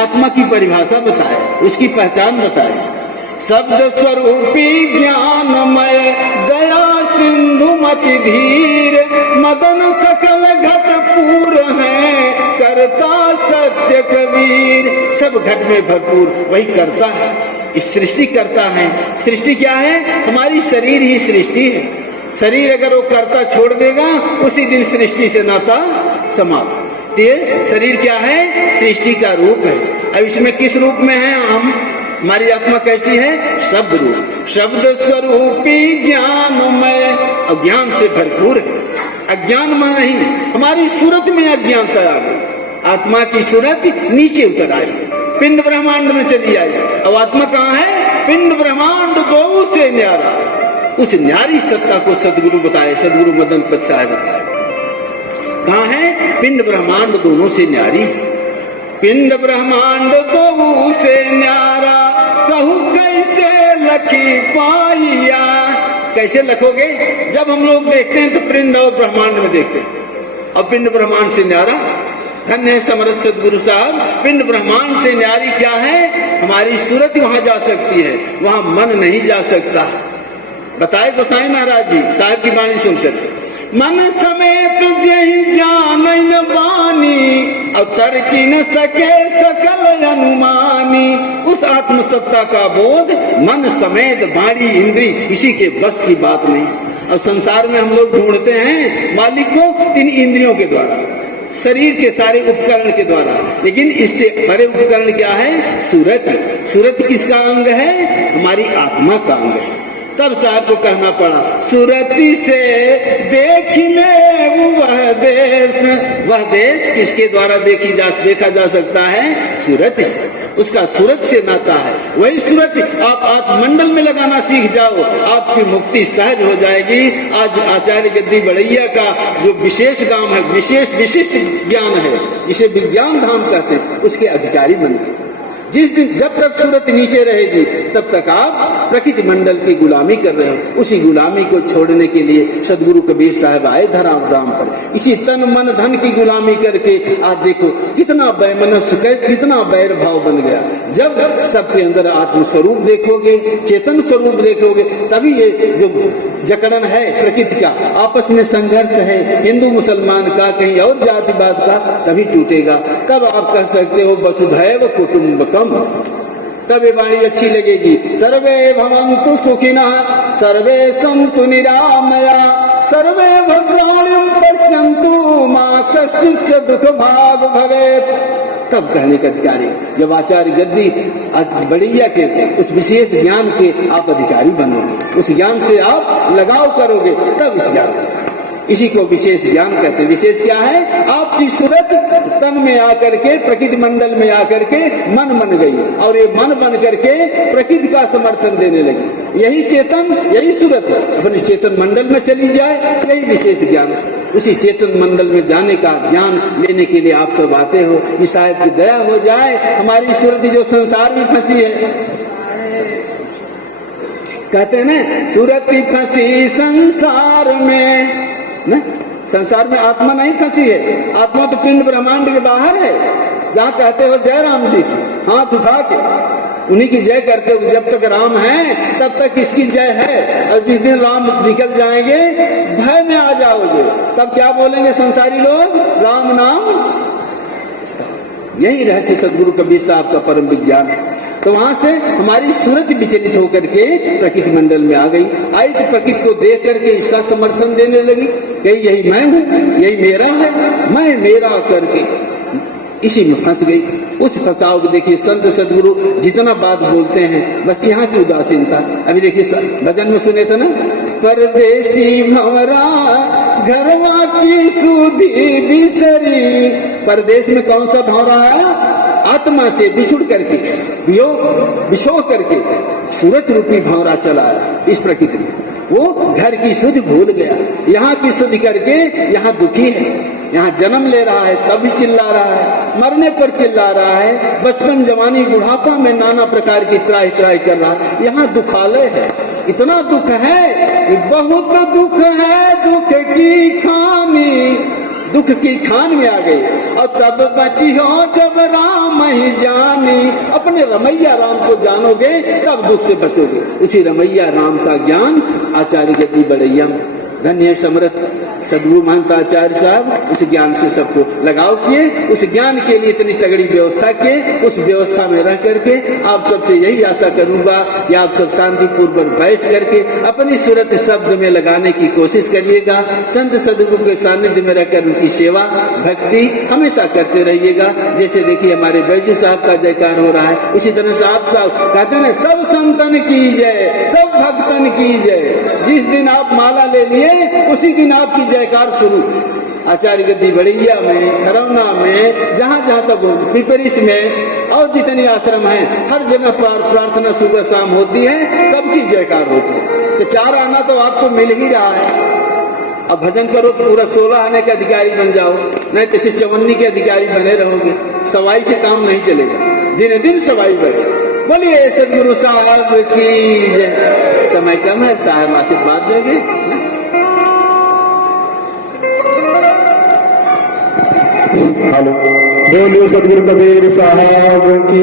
आत्मा की परिभाषा बताए, उसकी पहचान बताए। शब्द स्वरूपी ज्ञानमय दया सिंधु मति धीर, मदन सकल घट पूर है करता सत्य कबीर। सब घट में भरपूर वही करता है, इस सृष्टि करता है। सृष्टि क्या है? हमारी शरीर ही सृष्टि है। शरीर अगर वो करता छोड़ देगा, उसी दिन सृष्टि से नाता समाप्त। ये शरीर क्या है? सृष्टि का रूप है। अब इसमें किस रूप में है हम? हमारी आत्मा कैसी है? शब्द रूप, शब्द स्वरूपी ज्ञानमय, और ज्ञान से भरपूर है। अज्ञान में नहीं, हमारी सूरत में अज्ञानता आ गई। आत्मा की सूरत नीचे उतर आई, पिंड ब्रह्मांड में चली आई। अब आत्मा कहाँ है? पिंड ब्रह्मांड दो से न्यारा। उस न्यारी सत्ता को सदगुरु बताए, सदगुरु मदन पद साहब बताए। कहाँ है? पिंड ब्रह्मांड दोनों से न्यारी। पिंड ब्रह्मांड दो से न्यारा, कहूँ कैसे लखी पाइया। कैसे लखोगे? जब हम लोग देखते हैं तो पिंड और ब्रह्मांड में देखते हैं, और पिंड ब्रह्मांड से न्यारा। धन्य है समर्थ सदगुरु साहब। पिंड ब्रह्मांड से न्यारी क्या है? हमारी सूरत वहां जा सकती है, वहां मन नहीं जा सकता। बताए गोसाई महाराज जी साहब की वाणी सुनकर, मन समेत जही जान न बानी, अवतर की न सके सकल अनुमानी। उस आत्म सत्ता का बोध मन समेत बाणी इंद्री किसी के बस की बात नहीं। और संसार में हम लोग ढूंढते हैं मालिक को इन इंद्रियों के द्वारा, शरीर के सारे उपकरण के द्वारा, लेकिन इससे बड़े उपकरण क्या है? सूरत। सूरत किसका अंग है? हमारी आत्मा का अंग है। तब साहब को कहना पड़ा, सूरती से देख ले वह देश। वह देश किसके द्वारा देखा जा सकता है? सूरत से। उसका सूरत से नाता है। वही सूरत आप आत्ममंडल में लगाना सीख जाओ, आपकी मुक्ति सहज हो जाएगी। आज आचार्य गद्दी बड़ैया का जो विशेष काम है, विशेष विशिष्ट ज्ञान है, जिसे विज्ञान धाम कहते हैं, उसके अधिकारी बन गए। जिस दिन जब तक सूरत नीचे रहेगी तब तक आप प्रकृति मंडल की गुलामी कर रहे हो। उसी गुलामी को छोड़ने के लिए सदगुरु कबीर साहब आए धराधाम पर। इसी तन मन धन की गुलामी करके आप देखो कितना वैमनस्य, कितना वैर भाव बन गया। जब सबके अंदर आत्म स्वरूप देखोगे, चेतन स्वरूप देखोगे, तभी ये जो जकड़न है प्रकृति का, आपस में संघर्ष है हिंदू मुसलमान का, कहीं और जातिवाद का, तभी टूटेगा। तब आप कह सकते हो वसुधैव कुटुंबकम। तब ये वाणी अच्छी लगेगी। सर्वे भवन्तु सुखिनः, सर्वे सन्तु निरामया, सर्वे भद्राणि पश्यन्तु, मा कश्चित् दुःख भाग भवेत्। तब कहने का अधिकारी है। जब आचार्य गद्दी आज बड़ैया के उस विशेष ज्ञान के आप अधिकारी बनोगे, उस ज्ञान से आप लगाव करोगे, तब इस ज्ञान, इसी को विशेष ज्ञान कहते हैं। विशेष क्या है? आपकी सूरत तन में आकर के, प्रकृति मंडल में आकर के मन बन गई, और ये मन बन करके प्रकृति का समर्थन देने लगी। यही चेतन, यही सूरत अपने चेतन मंडल में चली जाए, यही विशेष ज्ञान। उसी चेतन मंडल में जाने का ज्ञान लेने के लिए आप सब आते हो। ये साहब की दया हो जाए, हमारी सूरत जो संसार में फंसी है, कहते हैं ना, सूरत फंसी संसार में न? संसार में आत्मा नहीं फंसी है। आत्मा तो पिंड ब्रह्मांड के बाहर है। जहाँ कहते हो जय राम जी, हाथ उठा के उन्हीं की जय करते हो। जब तक राम है तब तक इसकी जय है, और जिस दिन राम निकल जाएंगे भय में आ जाओगे, तब क्या बोलेंगे संसारी लोग? राम नाम। यही रहस्य सदगुरु कबीर साहब का परम विज्ञान है। तो वहां से हमारी सूरत विचलित होकर के प्रकृति मंडल में आ गई। आई तो प्रकृति को देख करके इसका समर्थन देने लगी कि यही मैं हूँ, यही मेरा है, मैं मेरा करके इसी में फंस गई। उस फंसाव को देखिए संत सदगुरु जितना बात बोलते हैं, बस यहाँ की उदासीनता। अभी देखिए भजन में सुने थे ना, परदेसी भंवरा घरवा की सुधी बिसरी। परदेश में कौन सा भंवरा है? आत्मा से बिछुड़ करके, विछोह करके सूरत रूपी भंवरा चला इस प्रकृति में। वो घर की सुध भूल गया, यहाँ की सुध करके यहाँ दुखी है, यहाँ जन्म ले रहा है तब भी चिल्ला रहा है, मरने पर चिल्ला रहा है, बचपन जवानी बुढ़ापा में नाना प्रकार की त्राही त्राही कर रहा है। यहाँ दुखालय है, इतना दुख है, बहुत दुख है, दुख की खानी दुख की खान में आ गए। और तब बची हो जब राम ही जानी, अपने रमैया राम को जानोगे तब दुख से बचोगे। उसी रमैया राम का ज्ञान आचार्य गद्दी बड़ैया में। धन्य समर्थ सदगुरु महंत आचार्य साहब उस ज्ञान से सबको लगाव किए, उस ज्ञान के लिए इतनी तगड़ी व्यवस्था किए। उस व्यवस्था में रह करके आप सबसे यही आशा करूंगा कि आप सब शांति पूर्वक बैठ करके अपनी सूरत शब्द में लगाने की कोशिश करिएगा। संत सदगुरु के सानिध्य में रहकर उनकी सेवा भक्ति हमेशा करते रहिएगा। जैसे देखिए हमारे बैजू साहब का जयकार हो रहा है, उसी तरह से आप साहब कहते हैं सब संतन की जय, सब भक्तन की जय। जिस दिन आप माला ले लिए उसी दिन आपकी जयकार शुरू। आचार्य गद्दी बड़ैया में, खरौना में, जहाँ जहाँ तक पिपरिस में और जितनी आश्रम है हर जगह प्रार्थना सुबह शाम होती है, सबकी जयकार होती है। तो 4 आना तो आपको मिल ही रहा है। अब भजन करो तो पूरा 16 आने के अधिकारी बन जाओ, नहीं तो इसे 54 के अधिकारी बने रहोगे। सवाई से काम नहीं चलेगा, दिन दिन सवाई बढ़े। बोलिए सदगुरु साहब की जय। समय कम है, साहब आशीर्वाद देंगे। हेलो, बोलिए सदगुरु कबीर साहब की।